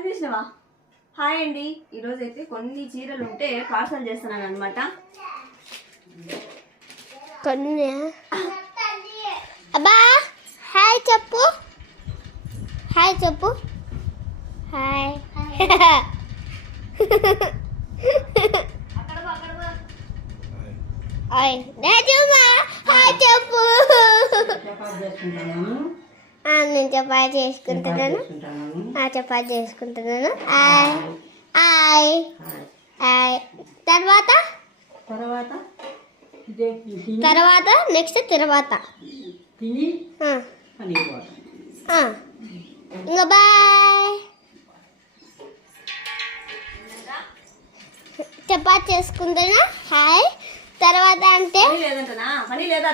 అది చూసినావా? హాయ్ అండి, ఈరోజు అయితే కొన్ని చీరలు ఉంటే పార్సల్ చేస్తున్నాను అనమాట. కొన్ని అబ్బా హాయ్ చెప్పు, హాయ్ చెప్పు, హాయ్. హాయ్ రాజుమా, హాయ్ చెప్పు. నేను చపాతి చేసుకుంటున్నాను. చపాతి చేసుకుంటున్నాను. Hi hi hi. తర్వాత తర్వాత నెక్స్ట్ తర్వాత ఇంకా బాయ్. చపాతి చేసుకుంటున్నా. హాయ్. తర్వాత అంటే పని లేదంటనా? పని లేదా?